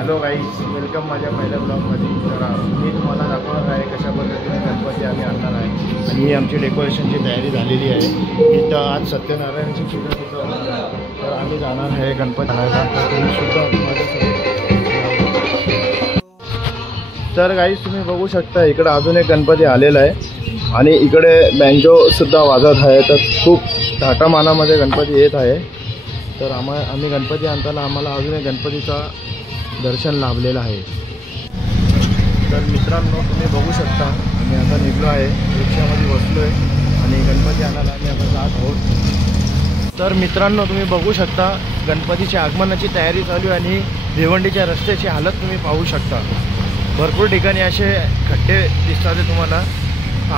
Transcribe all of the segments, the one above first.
Hello guys, welcome माझ्या पहिल्या ब्लॉगमध्ये. तर मी तुम्हाला दाखवणार आहे कशा पद्धतीने गणपती आम्ही आणणार आहे आणि ही आमची डेकोरेशनची तयारी झालेली आहे. इथं आज सत्यनारायणची पूजा सुद्धा होणार आहे. तर आम्ही जाणार आहे गणपती आणायला. तर तुम्ही सुद्धा माझ्यासोबत. तर गाईज तुम्ही बघू शकता इकडं अजून एक गणपती आलेला आहे आणि इकडे बँजोसुद्धा वाजत आहे. तर खूप थाटामानामध्ये गणपती येत आहे. तर आम्ही गणपती आणताना आम्हाला अजून एक गणपतीचा दर्शन लाभलेलं आहे. तर मित्रांनो तुम्ही बघू शकता आम्ही आता निघलो आहे, रिक्षामध्ये बसलो आहे आणि गणपती आणायला आम्ही आता जात आहोत. तर मित्रांनो तुम्ही बघू शकता गणपतीच्या आगमनाची तयारी चालू आहे आणि भिवंडीच्या रस्त्याची हालत तुम्ही पाहू शकता. भरपूर ठिकाणी असे खड्डे दिसतात तुम्हाला.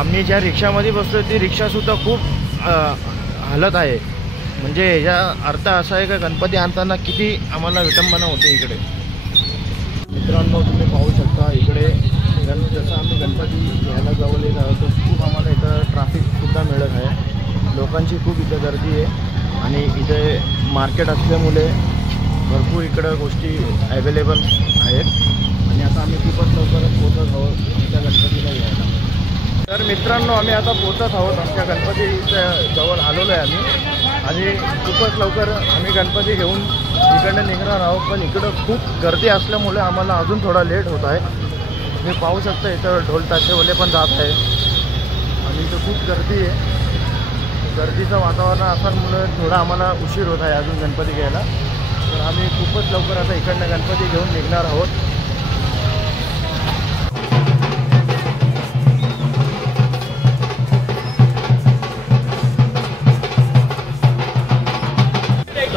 आम्ही ज्या रिक्षामध्ये बसलो ती रिक्षासुद्धा खूप हालत आहे. म्हणजे ह्याचा अर्थ असा आहे का गणपती आणताना किती आम्हाला विटंबना होते. इकडे मित्रांनो तुम्ही पाहू शकता इकडे जसं आम्ही गणपती घ्यायला जवळ येत आहोत तर खूप आम्हाला इथं ट्रॅफिकसुद्धा मिळत आहे. लोकांची खूप इथं गर्दी आहे आणि इथे मार्केट असल्यामुळे भरपूर इकडं गोष्टी अवेलेबल आहेत आणि आता आम्ही खूपच लवकरच पोहोचत आहोत आमच्या गणपतीला घ्यायला. तर मित्रांनो आम्ही आता पोहोचत आहोत आमच्या गणपतीच्या जवळ आलेलो आहे आम्ही आणि खूपच लवकर आम्ही गणपती घेऊन इकडनं निघणार आहोत. पण इकडं खूप गर्दी असल्यामुळे आम्हाला अजून थोडा लेट होत आहे. तुम्ही पाहू शकता इथं ढोल ताशेवाले पण जात आहे आणि इथं खूप गर्दी आहे. गर्दीचं वातावरण असल्यामुळे थोडा आम्हाला उशीर होत आहे अजून गणपती घ्यायला. तर आम्ही खूपच लवकर आता इकडनं गणपती घेऊन निघणार आहोत.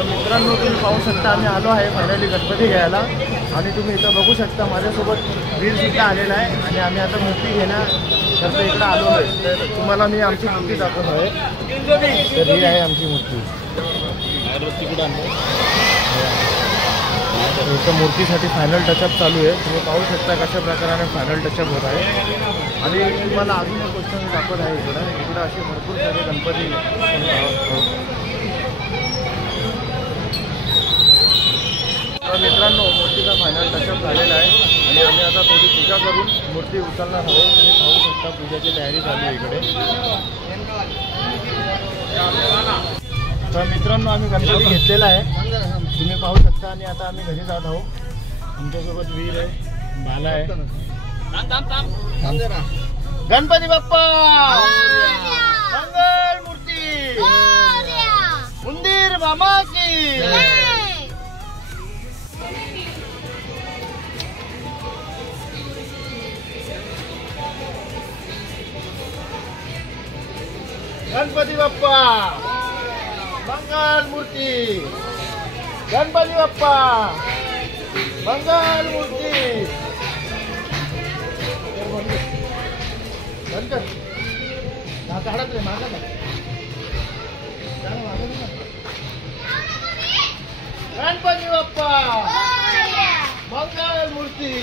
मित्रांनो तुम्ही पाहू शकता आम्ही आलो आहे फायनली गणपती घ्यायला आणि तुम्ही इथं बघू शकता माझ्यासोबत वीरसुद्धा आलेला आहे आणि आम्ही आता मूर्ती घेण्याकरता इकडं आलो आहे. तर तुम्हाला मी आमची मूर्ती दाखवत आहे. तर ही आहे आमची मूर्ती. इथं मूर्तीसाठी फायनल टचअप चालू आहे. तुम्ही पाहू शकता कशा प्रकाराने फायनल टचअप होत आहे. आणि तुम्हाला अजून एक गोष्ट मी दाखवत आहे. इकडं असे भरपूर सारे गणपती. तर मित्रांनो मूर्तीचा फायनल टचअप झालेला आहे आणि आम्ही आता थोडी पूजा करून मूर्ती उचलणार आहोत. तुम्ही पाहू शकता पूजाची तयारी चालू आहे इकडे. तर मित्रांनो आम्ही गणपती घेतलेला आहे तुम्ही पाहू शकता आणि आता आम्ही घरी जात आहोत. आमच्यासोबत वीर आहे, बाला आहे. गणपती बाप्पा मंगल मूर्ती उंदीर मामा की. गणपती बाप्पा मंगल मूर्ती. गणपती बाप्पा मंगल मूर्ती. गणपती बाप्पा मंगल मूर्ती.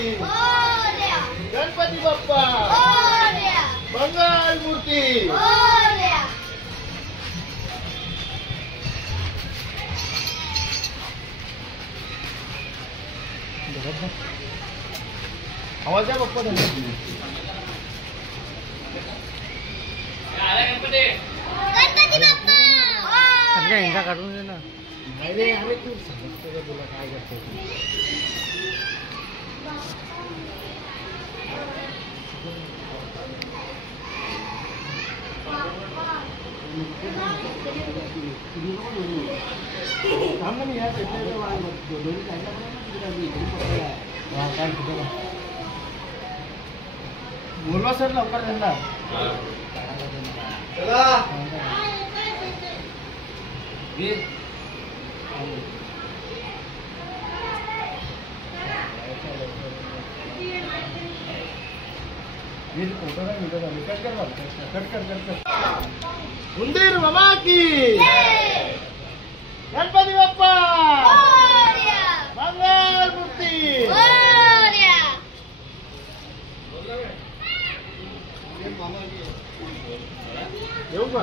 गणपती बाप्पा मंगल मूर्ती. आवाज आहे बाप्पा गणपती हिंगा काढून दे ना. अरे तू समजतो का तुला काय करतो. बोलवा सर लवकर त्यांना. उंदीर मामा की. गणपती बाप्पा मंगल मूर्ती. येऊ का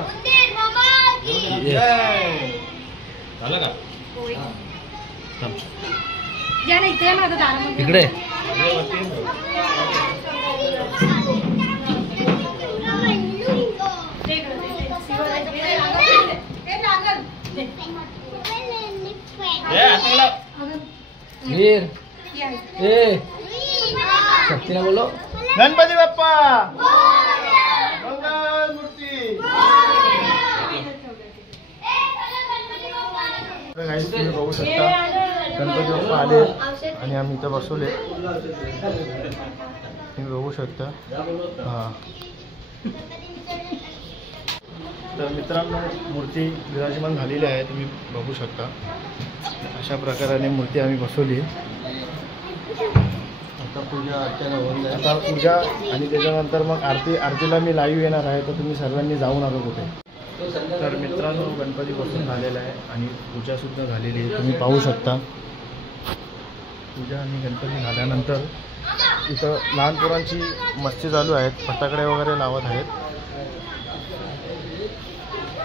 झालं का? या ना इथे इकडे वीर ए शक्तीला बोलो गणपती बाप्पा मंगल मूर्ती. गाईस तुम्ही बघू शकता गणपती बाप्पा आले आणि आम्ही इथं बसवले. तुम्ही बघू शकता. हां तर मित्रांनो मूर्ती विराजमान झालेली आहे. तुम्ही बघू शकता अशा प्रकाराने मूर्ती आम्ही बसवली. आता पूजा अर्चना होऊन जाईल. आता पूजा आणि त्याच्यानंतर मग आरतीला मी लाईव्ह येणार आहे. तर तुम्ही सर्वांनी जाऊ नका कुठे. तर मित्रांनो गणपती बसून झालेला आहे आणि पूजासुद्धा झालेली आहे. तुम्ही पाहू शकता पूजा आणि गणपती झाल्यानंतर इथं लहान पोरांची मस्ती चालू आहेत. फटाकडे वगैरे लावत आहेत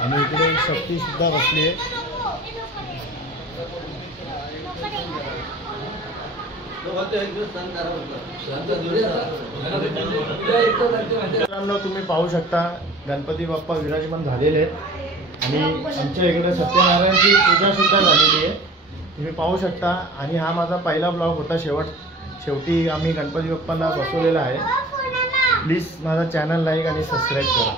आणि इकडे शक्तीसुद्धा बसली आहे. मित्रांनो तुम्ही पाहू शकता गणपती बाप्पा विराजमान झालेले आहेत आणि आमच्या इकडे सत्यनारायणची पूजा सुद्धा झालेली आहे. तुम्ही पाहू शकता. आणि हा माझा पहिला ब्लॉग होता. शेवटी आम्ही गणपती बाप्पाला बसवलेला आहे. प्लीज माझा चॅनल लाईक आणि सबस्क्राईब करा.